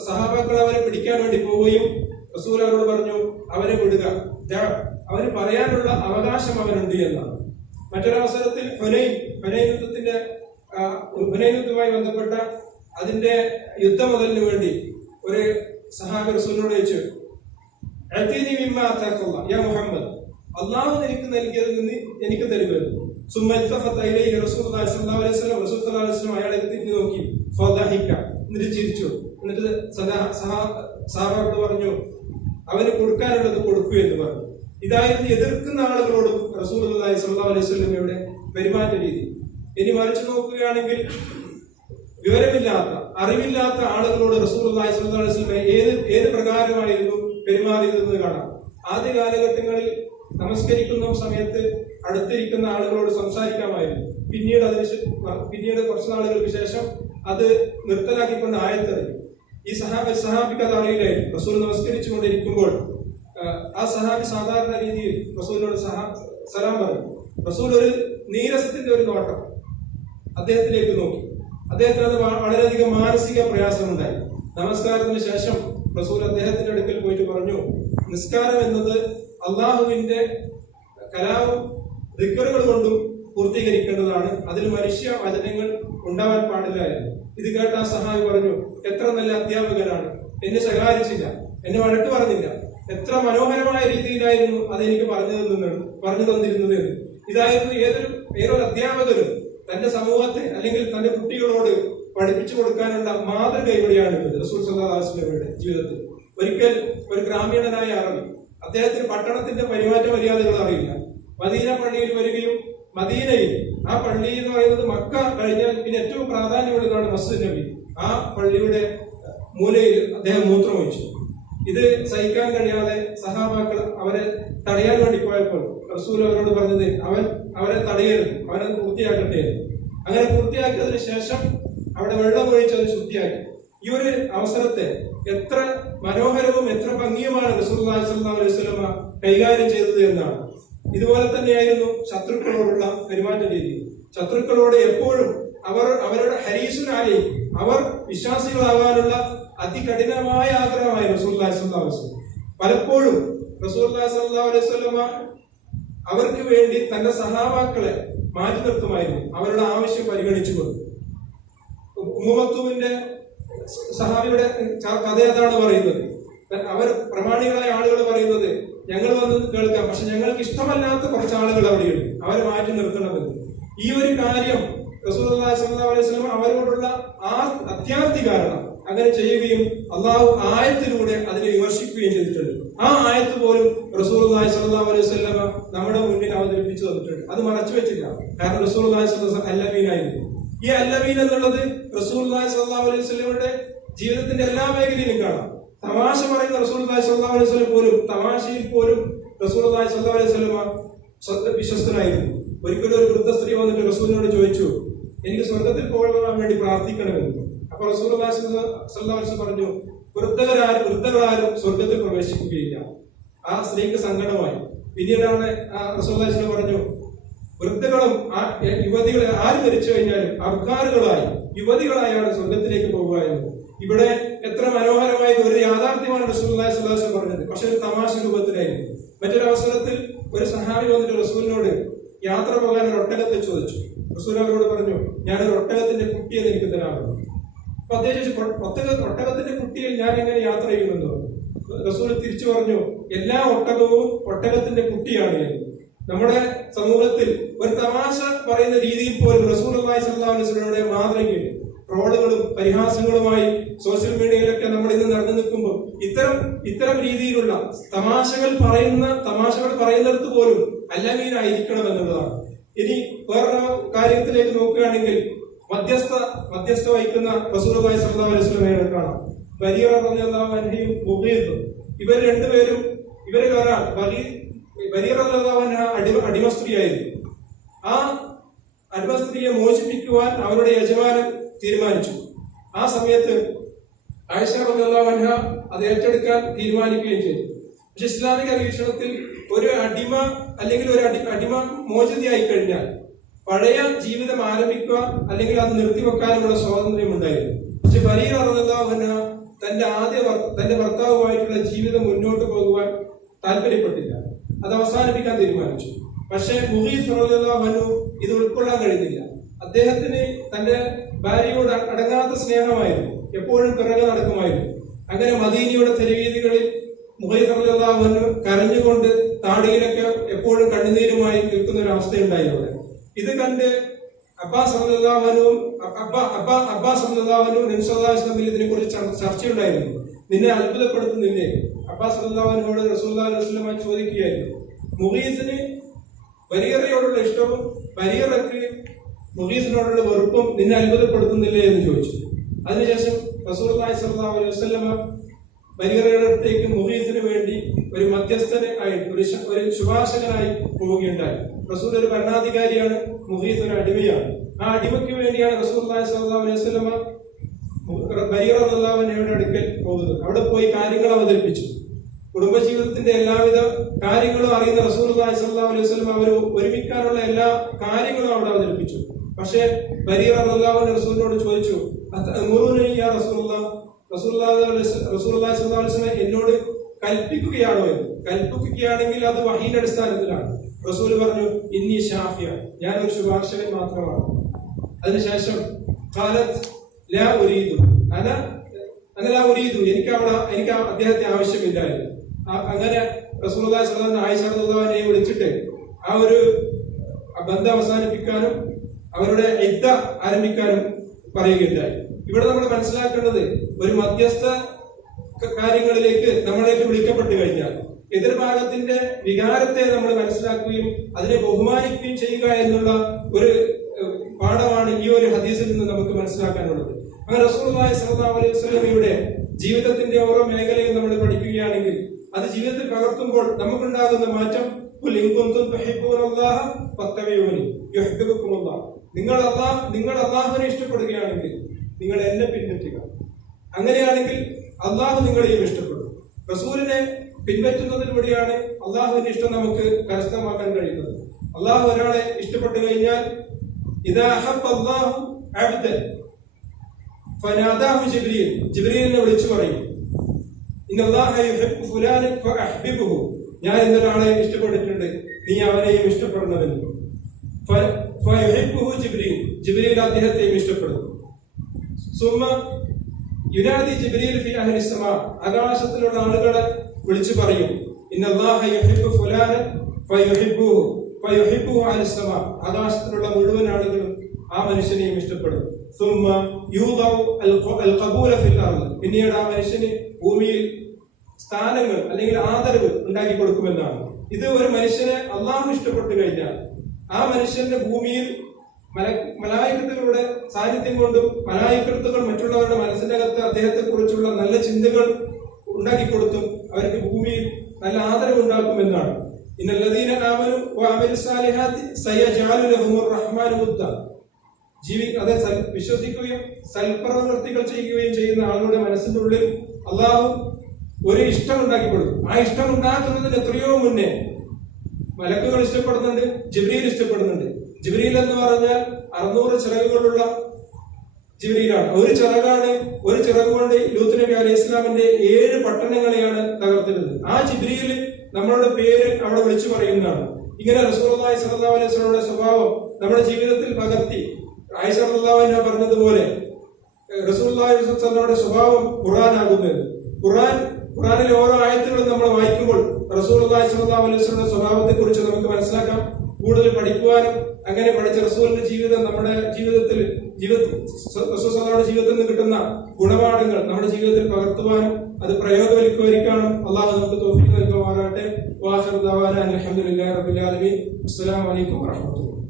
സഹാബാക്കൾ അവരെ പിടിക്കാൻ വേണ്ടി പോവുകയും റസൂൽ അവരോട് പറഞ്ഞു അവരെ വിടുക. അവന് പറയാനുള്ള അവകാശം അവനുണ്ട് എന്നാണ്. മറ്റൊരവസരത്തിൽ ഹുനൈൻ ഹുനൈൻ യുദ്ധത്തിന്റെ ഹുനൈൻ യുദ്ധവുമായി ബന്ധപ്പെട്ട അതിന്റെ യുദ്ധമുതലിന് വേണ്ടി ഒരു സഹാബി റസൂലിനോട് ചോദിച്ചു "അഅ്തിനി മിമ്മാ അതാക്കല്ല യാ മുഹമ്മദ് അള്ളാഹു എനിക്ക് നൽകിയതിൽ നിന്ന് എനിക്ക് തരുമായിരുന്നു. അലൈഹി റസൂൽ അലൈഹി നോക്കി. ചിരിച്ചു. എന്നിട്ട് പറഞ്ഞു അവന് കൊടുക്കാനുള്ളത് കൊടുക്കൂ എന്ന് പറഞ്ഞു. ഇതായിരുന്നു എതിർക്കുന്ന ആളുകളോടും റസൂലുള്ളാഹി സ്വല്ലല്ലാഹു അലൈഹി സ്വലമയുടെ പെരുമാറ്റ രീതി. ഇനി മറിച്ചു നോക്കുകയാണെങ്കിൽ വിവരമില്ലാത്ത അറിവില്ലാത്ത ആളുകളോട് റസൂലുള്ളാഹി സ്വല്ലല്ലാഹു അലൈഹി വസല്ലം ഏത് ഏത് പ്രകാരമായിരുന്നു പെരുമാറിയതെന്ന് കാണാം. ആദ്യ കാലഘട്ടങ്ങളിൽ നമസ്കരിക്കുന്ന സമയത്ത് അടുത്തിരിക്കുന്ന ആളുകളോട് സംസാരിക്കാമായിരുന്നു. പിന്നീട് അതിന് പിന്നീട് കുറച്ച് നാളുകൾക്ക് ശേഷം അത് നിർത്തലാക്കിക്കൊണ്ട് ആയത്തിറങ്ങി ഈ സഹാബി സഹാബിക്ക് അത് അറിയില്ലായിരുന്നു. റസൂൽ നമസ്കരിച്ചുകൊണ്ടിരിക്കുമ്പോൾ ആ, സഹാബി സാധാരണ രീതിയിൽ റസൂലിനോട് സഹാ സലാം പറഞ്ഞു. റസൂൽ ഒരു നീരസത്തിന്റെ ഒരു നോട്ടം അദ്ദേഹത്തിലേക്ക് നോക്കി. അദ്ദേഹത്തിന് അത് വളരെയധികം മാനസിക പ്രയാസമുണ്ടായി. നമസ്കാരത്തിന് ശേഷം റസൂൽ അദ്ദേഹത്തിന്റെ അടുക്കൽ പോയിട്ട് പറഞ്ഞു നിസ്കാരം എന്നത് അള്ളാഹുവിന്റെ കലാവും റിക്കറുകൾ കൊണ്ടും പൂർത്തീകരിക്കേണ്ടതാണ്. അതിൽ മനുഷ്യ വചനങ്ങൾ ഉണ്ടാവാൻ പാടില്ലായിരുന്നു. ഇത് കേട്ട ആ സഹാബി പറഞ്ഞു എത്ര നല്ല അധ്യാപകനാണ്. എന്നെ സഹായിച്ചില്ല എന്നെ വഴക്ക് പറഞ്ഞില്ല. എത്ര മനോഹരമായ രീതിയിലായിരുന്നു അതെനിക്ക് പറഞ്ഞു തന്നിരുന്നത് പറഞ്ഞു തന്നിരുന്നത് ഇതായിരുന്നു ഏതൊരു ഏതൊരു അധ്യാപകരും തന്റെ സമൂഹത്തെ അല്ലെങ്കിൽ തന്റെ കുട്ടികളോട് പഠിപ്പിച്ചു കൊടുക്കാനുള്ള മാതൃക ഇവിടെയാണുള്ളത് റസൂൽ സല്ലാസ്ലമിയുടെ ജീവിതത്തിൽ. ഒരിക്കൽ ഒരു ഗ്രാമീണനായ അറബി അദ്ദേഹത്തിന് പട്ടണത്തിന്റെ പരിമാറ്റ മര്യാദകൾ അറിയില്ല. മദീന പള്ളിയിൽ വരികയും മദീനയിൽ ആ പള്ളി എന്ന് പറയുന്നത് മക്ക കഴിഞ്ഞാൽ പിന്നെ ഏറ്റവും പ്രാധാന്യമുള്ളതാണ് മസ്ജിദ് നബി. ആ പള്ളിയുടെ മൂലയിൽ അദ്ദേഹം മൂത്രം മൂത്രമൊഴിച്ചു ഇത് സഹിക്കാൻ കഴിയാതെ സഹാബാക്കൾ അവരെ തടയാൻ വേണ്ടി പോയപ്പോൾ റസൂൽ അവരോട് പറഞ്ഞത് അവൻ അവരെ തടയരുത് അവനെ പൂർത്തിയാക്കട്ടെ. അങ്ങനെ പൂർത്തിയാക്കിയതിനു ശേഷം അവിടെ വെള്ളം ഒഴിച്ച് അത് ശുദ്ധിയാക്കി. ഈ ഒരു അവസരത്തെ എത്ര മനോഹരവും എത്ര ഭംഗിയുമാണ് സ്വല്ലല്ലാഹു അലൈഹി കൈകാര്യം ചെയ്തത് എന്നാണ്. ഇതുപോലെ തന്നെയായിരുന്നു ശത്രുക്കളോടുള്ള പെരുമാറ്റ രീതി. ശത്രുക്കളോട് എപ്പോഴും അവർ അവരുടെ ഹരീസുനായി അവർ വിശ്വാസികളാകാനുള്ള അതികഠിനമായ ആഗ്രഹമായി റസൂലുള്ളാഹി സ്വല്ലല്ലാഹു അലൈഹി പലപ്പോഴും റസൂലുള്ളാഹി സ്വല്ലല്ലാഹു അലൈഹി അവർക്ക് വേണ്ടി തന്റെ സഹാബാക്കളെ മാറ്റി നിർത്തുമായിരുന്നു. അവരുടെ ആവശ്യം പരിഗണിച്ചുകൊണ്ട്. ഉമ്മത്തുവിന്റെ സഹാബിയുടെ കഥ എന്താണ് പറയുന്നത്? അവർ പ്രമാണികളായ ആളുകൾ പറയുന്നത് ഞങ്ങൾ വന്ന് കേൾക്കാം. പക്ഷെ ഞങ്ങൾക്ക് ഇഷ്ടമല്ലാത്ത കുറച്ച് ആളുകൾ അവിടെയുണ്ട്. അവരെ മാറ്റി നിർത്തണമെന്ന്. ഈ ഒരു കാര്യം വസല്ലം അവരോടുള്ള ആ അത്യാർത്ഥി കാരണം അങ്ങനെ ചെയ്യുകയും അള്ളാഹു ആയത്തിലൂടെ അതിനെ വിമർശിക്കുകയും ചെയ്തിട്ടുണ്ട്. ആ ആയത്ത് പോലും റസൂലുള്ളാഹി സ്വല്ലല്ലാഹു അലൈഹി വസല്ലം നമ്മുടെ മുന്നിൽ അവതരിപ്പിച്ചു തന്നിട്ടുണ്ട്. അത് മറച്ചു വെച്ചില്ല. കാരണം അള്ളഹി അലൈഹി വസല്ലം അല്ലമീനായിരുന്നു ഈ അല്ലമീൻ എന്നുള്ളത് സ്വല്ലല്ലാഹു അലൈഹി വസല്ലമയുടെ ജീവിതത്തിന്റെ എല്ലാ മേഖലയിലും കാണാം. തമാശ പറയുന്ന റസൂലുള്ളാഹി സ്വല്ലല്ലാഹു അലൈഹി സ്വലം പോലും തമാശയിൽ പോലും സ്വല്ലല്ലാഹു അലൈഹി വസല്ലം സ്വ- വിശ്വസ്തനായിരുന്നു. ഒരിക്കലും ഒരു വൃദ്ധ സ്ത്രീ വന്നിട്ട് റസൂലിനോട് ചോദിച്ചു എനിക്ക് സ്വർഗത്തിൽ പോകാൻ വേണ്ടി പ്രാർത്ഥിക്കണമെന്ന്? അപ്പൊ സ്വല്ലല്ലാഹു അലൈഹി പറഞ്ഞു വൃദ്ധകരാരും വൃദ്ധകളാരും സ്വർഗത്തിൽ പ്രവേശിക്കുകയില്ല. ആ സ്ത്രീക്ക് സങ്കടമായി. പിന്നീടാണ് ആ അലൈഹി പറഞ്ഞു വൃദ്ധകളും യുവതികളെ ആര് മരിച്ചു കഴിഞ്ഞാലും അബ്കാറുകളായി യുവതികളായാണ് സ്വർഗത്തിലേക്ക് പോകുക എന്നത്. ഇവിടെ എത്ര മനോഹരമായ ഒരു യാഥാർത്ഥ്യമാണ് അലൈഹി വസല്ലം പറഞ്ഞത്. പക്ഷെ ഒരു തമാശ രൂപത്തിലായിരുന്നു. മറ്റൊരു അവസരത്തിൽ ഒരു സഹാബി വന്നിട്ട് റസൂലിനോട് യാത്ര പോകാൻ ഒരു ഒട്ടകത്തെ ചോദിച്ചു. റസൂൽ അവരോട് പറഞ്ഞു ഞാനൊരു ഒട്ടകത്തിന്റെ കുട്ടിയെ എനിക്ക് തരാമെന്ന് അപ്പൊ അദ്ദേഹം ചോദിച്ചു "ഒ- ഒട്ടക ഒട്ടകത്തിന്റെ കുട്ടിയെ ഞാൻ എങ്ങനെ യാത്ര ചെയ്യുമെന്ന്? പറഞ്ഞു റസൂൽ തിരിച്ചു പറഞ്ഞു എല്ലാ ഒട്ടകവും ഒട്ടകത്തിന്റെ കുട്ടിയാണ് എന്ന്. നമ്മുടെ സമൂഹത്തിൽ ഒരു തമാശ പറയുന്ന രീതിയിൽ പോലും റസൂൽ അള്ളാഹിയുടെ മാതൃകയിൽ ട്രോളുകളും പരിഹാസങ്ങളുമായി സോഷ്യൽ മീഡിയയിലൊക്കെ നമ്മൾ ഇന്ന് നടന്നു നിൽക്കുമ്പോൾ ഇത്തരം ഇത്തരം രീതിയിലുള്ള തമാശകൾ പറയുന്ന തമാശകൾ പറയുന്നിടത്ത് പോലും അല്ലമീനായിരിക്കണം എന്നുള്ളതാണ്. ഇനി വേറൊരു കാര്യത്തിലേക്ക് നോക്കുകയാണെങ്കിൽ മധ്യസ്ഥ മധ്യസ്ഥ വഹിക്കുന്ന സ്വല്ലല്ലാഹു അലൈഹി വസല്ലമയെ കാണാം. ബരിയ മുഗീദും ഇവർ രണ്ടുപേരും ഇവരിൽ ഒരാൾ ബരീറ അടിമ അടിമ സ്ത്രീയായിരുന്നു ആ അടിമ സ്ത്രീയെ മോചിപ്പിക്കുവാൻ അവരുടെ യജമാനൻ തീരുമാനിച്ചു. ആ സമയത്ത് ആയിഷ അൻഹ അത് ഏറ്റെടുക്കാൻ തീരുമാനിക്കുകയും ചെയ്തു. പക്ഷെ ഇസ്ലാമിക വീക്ഷണത്തിൽ ഒരു അടിമ അല്ലെങ്കിൽ ഒരു അടി അടിമ മോചിതയായി കഴിഞ്ഞാൽ പഴയ ജീവിതം ആരംഭിക്കുക അല്ലെങ്കിൽ അത് നിർത്തിവെക്കാനുള്ള സ്വാതന്ത്ര്യം ഉണ്ടായിരുന്നു പക്ഷെ ബരീർ അറുതല്ലാഹന തന്റെ ആദ്യ തന്റെ ഭർത്താവുമായിട്ടുള്ള ജീവിതം മുന്നോട്ട് പോകുവാൻ താല്പര്യപ്പെട്ടില്ല അത് അവസാനിപ്പിക്കാൻ തീരുമാനിച്ചു. പക്ഷേ മുഹീസ് വനു ഇത് ഉൾക്കൊള്ളാൻ കഴിഞ്ഞില്ല. അദ്ദേഹത്തിന് തന്റെ ഭാര്യയോട് അടങ്ങാത്ത സ്നേഹമായിരുന്നു. എപ്പോഴും പിറകെ നടക്കുമായിരുന്നു. അങ്ങനെ മദീനിയുടെ തെരുവീതികളിൽ മുഹീസ് വനു കരഞ്ഞുകൊണ്ട് താടിയിലൊക്കെ എപ്പോഴും കണ്ണുനീരുമായി നിൽക്കുന്ന ഒരു അവസ്ഥയുണ്ടായി അവിടെ. ഇത് കണ്ട് അബ്ബാസ് അബ്ദുല്ലാഹനും അബ്ബ അബ്ബ അബ്ബാസ് അബ്ദുല്ലാഹനും നബി സല്ലല്ലാഹു അലൈഹി വസല്ലം ഇതിനെ കുറിച്ച് ചർച്ചയുണ്ടായിരുന്നു. നിന്നെ അത്ഭുതപ്പെടുത്തുന്നില്ലേ അബ്ബാസ് അബ്ദുല്ലാഹനോട് റസൂല്ലാസ്ലമായി ചോദിക്കുകയായിരുന്നു. മുഹീസിന് പരിയറയോടുള്ള ഇഷ്ടവും പരിയറക്ക് മുഹീസിനോടുള്ള വെറുപ്പും നിന്നെ അത്ഭുതപ്പെടുത്തുന്നില്ലേ എന്ന് ചോദിച്ചു. അതിനുശേഷം റസൂലുള്ളാഹി സല്ലാ അലൈഹി വസ്ലമ ബരീറയുടെ അടുത്തേക്ക് മുഹീസിന് വേണ്ടി ഒരു മധ്യസ്ഥനെ ആയി ഒരു ഒരു ശുഭാഷകനായി പോവുകയുണ്ടായി. റസൂൽ ഒരു ഭരണാധികാരിയാണ് മുഹീസ് ഒരു അടിമയാണ്. ആ അടിമയ്ക്ക് വേണ്ടിയാണ് റസൂലുള്ളാഹി സ്വല്ലല്ലാഹു അലൈഹി വസല്ലമ ബരീറ റളിയല്ലാഹുവിന്റെ അടുക്കൽ പോകുന്നത്. അവിടെ പോയി കാര്യങ്ങൾ അവതരിപ്പിച്ചു. കുടുംബജീവിതത്തിന്റെ എല്ലാവിധ കാര്യങ്ങളും അറിയുന്ന റസൂലുള്ളാഹി സ്വല്ലല്ലാഹു അലൈഹി വസല്ലം അവർ ഒരുമിക്കാനുള്ള എല്ലാ കാര്യങ്ങളും അവിടെ അവതരിപ്പിച്ചു. പക്ഷേ ബരീറ അള്ളാഹുവിന്റെ റസൂലിനോട് ചോദിച്ചു "അത്തഅ്മുറൂനി യാ റസൂലുള്ളാഹ് റസൂലുള്ളാഹി റസൂലുള്ളാഹി സ്വല്ലല്ലാഹു അലൈഹി വസല്ലം എന്നോട് കൽപ്പിക്കുകയാണോ എന്ന്? കൽപ്പിക്കുകയാണെങ്കിൽ അത് വഹീന്റെ അടിസ്ഥാനത്തിലാണ്. റസൂൽ പറഞ്ഞു ഇന്നി ഷാഫിയ. ഞാനൊരു ശുപാർശകൻ മാത്രമാണ്. അതിനുശേഷം കാലത്ത് ലാ ഒരീതു അന അങ്ങനെ ലാ ഒരീതു എനിക്ക് അവിടെ എനിക്ക് ആ അദ്ദേഹത്തെ ആവശ്യമില്ലായിരുന്നു. ആ- അങ്ങനെ റസൂലുള്ളാഹി സ്വലാൻ ആയിഷ വിളിച്ചിട്ട് ആ ഒരു ബന്ധം അവസാനിപ്പിക്കാനും അവരുടെ യുദ്ധ ആരംഭിക്കാനും പറയുകയുണ്ടായി. ഇവിടെ നമ്മൾ മനസ്സിലാക്കേണ്ടത് ഒരു മധ്യസ്ഥ കാര്യങ്ങളിലേക്ക് നമ്മളേക്ക് വിളിക്കപ്പെട്ട് കഴിഞ്ഞാൽ എതിർഭാഗത്തിന്റെ വികാരത്തെ നമ്മൾ മനസ്സിലാക്കുകയും അതിനെ ബഹുമാനിക്കുകയും ചെയ്യുക എന്നുള്ള ഒരു ഏഹ്, പാഠമാണ് ഈ ഒരു ഹദീസിൽ നിന്ന് നമുക്ക് മനസ്സിലാക്കാനുള്ളത്. അങ്ങനെ റസൂലുള്ളാഹി സ്വല്ലല്ലാഹു അലൈഹി വസ്ലമിയുടെ ജീവിതത്തിന്റെ ഓരോ മേഖലയും നമ്മൾ പഠിക്കുകയാണെങ്കിൽ അത് ജീവിതത്തിൽ പകർത്തുമ്പോൾ നമുക്കുണ്ടാകുന്ന മാറ്റം. നിങ്ങൾ അള്ളാഹ് നിങ്ങൾ അള്ളാഹുവിനെ ഇഷ്ടപ്പെടുകയാണെങ്കിൽ നിങ്ങൾ എന്നെ പിൻപറ്റുക. അങ്ങനെയാണെങ്കിൽ അള്ളാഹു നിങ്ങളെയും ഇഷ്ടപ്പെടും. റസൂലിനെ പിൻപറ്റുന്നതിലൂടെയാണ് അള്ളാഹുവിന്റെ ഇഷ്ടം നമുക്ക് കരസ്ഥമാക്കാൻ കഴിയുന്നത്. അള്ളാഹു ഒരാളെ ഇഷ്ടപ്പെട്ടു കഴിഞ്ഞാൽ ഇതാ അഹബ്ബ അല്ലാഹു അബ്ദൻ ഫനാദാഹു ജിബ്രീൽ ജിബ്രീലിനെ വിളിച്ചു പറയും. ഞാൻ ഇന്നൊരാളെ ഇഷ്ടപ്പെട്ടിട്ടുണ്ട്. നീ അവനെയും ഇഷ്ടപ്പെടണമെന്ന് ജിബ്രീൽ. ജിബ്രീൽ അദ്ദേഹത്തെയും ഇഷ്ടപ്പെടുന്നു. സുമ യുനാദി ജിബ്രീൽ ഫി അഹ്ലി സമാ ആകാശത്തിലുള്ള ആളുകളെ വിളിച്ചു പറയും. ഇന്നല്ലാഹ യുഹിബ്ബു ഫുലാനൻ ഫയുഹിബ്ബുഹു. ഫയുഹിബ്ബുഹു അഹ്ലി സമാ ആകാശത്തിലുള്ള മുഴുവൻ ആളുകളും ആ മനുഷ്യനെയും ഇഷ്ടപ്പെടും സുമ്മ യൂദൗ അൽ ഖ- അൽ ഖബൂല ഫിൽ അർദ്. പിന്നീട് ആ മനുഷ്യന് ഭൂമിയിൽ സ്ഥാനങ്ങൾ അല്ലെങ്കിൽ ആദരവ് ഉണ്ടാക്കി കൊടുക്കുമെന്നാണ്. ഇത് ഒരു മനുഷ്യനെ അള്ളാഹു ഇഷ്ടപ്പെട്ടു കഴിഞ്ഞാൽ ആ മനുഷ്യന്റെ ഭൂമിയിൽ മലായിക്കത്തുകളുടെ സാന്നിധ്യം കൊണ്ടും മലായിക്കത്തുകൾ മറ്റുള്ളവരുടെ മനസ്സിന്റെ അകത്ത് അദ്ദേഹത്തെ കുറിച്ചുള്ള നല്ല ചിന്തകൾ ഉണ്ടാക്കി കൊടുത്തും അവർക്ക് ഭൂമിയിൽ നല്ല ആദരവ് ഉണ്ടാക്കുമെന്നാണ്. ഇന്നല്ലദീന ആമനു ജീവി അതെ വിശ്വസിക്കുകയും സൽപ്രവൃത്തികൾ ചെയ്യുകയും ചെയ്യുന്ന ആളുകളുടെ മനസ്സിന്റെ ഉള്ളിൽ അള്ളാഹു ഒരു ഇഷ്ടം ഉണ്ടാക്കി കൊടുക്കും ആ ഇഷ്ടം ഉണ്ടാക്കുന്നതിന് എത്രയോ മുന്നേ മലക്കുകൾ ഇഷ്ടപ്പെടുന്നുണ്ട് ജിബ്രീൽ ഇഷ്ടപ്പെടുന്നുണ്ട്. ജിബ്രീൽ എന്ന് പറഞ്ഞാൽ അറുന്നൂറ് ചിറകുകളുള്ള ജിബ്രീലാണ്. ഒരു ചിറകാണ് ഒരു ചിറക് കൊണ്ട് ലൂത്ത് നബി അലൈഹി ഇസ്ലാമിന്റെ ഏഴ് പട്ടണങ്ങളെയാണ് തകർത്തിരുന്നത് ആ ജിബ്രീൽ നമ്മളുടെ പേര് അവിടെ വിളിച്ചു പറയുന്നതാണ്. ഇങ്ങനെ റസൂലുള്ളാഹി സ്വല്ലല്ലാഹു അലൈഹി സ്വലയുടെ സ്വഭാവം നമ്മുടെ ജീവിതത്തിൽ പകർത്തി ആയിഷ പറഞ്ഞതുപോലെ വസല്ലമയുടെ സ്വഭാവം ഖുർആനാകുന്നത്. ഖുർആൻ ഖുർആനിലെ ഓരോ ആയത്തുകളും നമ്മൾ വായിക്കുമ്പോൾ അലൈഹി വസല്ലമയുടെ സ്വഭാവത്തെ കുറിച്ച് നമുക്ക് മനസ്സിലാക്കാം. കൂടുതൽ പഠിക്കുവാനും അങ്ങനെ പഠിച്ച റസൂലിന്റെ ജീവിതം നമ്മുടെ ജീവിതത്തിൽ റസൂലുള്ളാഹിയുടെ ജീവിതത്തിൽ നിന്ന് കിട്ടുന്ന ഗുണപാഠങ്ങൾ നമ്മുടെ ജീവിതത്തിൽ പകർത്തുവാനും അത് പ്രയോഗവൽക്കരിക്കാനും അള്ളാഹു നമുക്ക് തോഫി നൽകുമാറാട്ടെ വാഹർ ദവാന അലഹമുല്ലാ റബുലാലമീൻ അസ്സലാമു അലൈക്കും വറഹ്മത്തുള്ളാഹി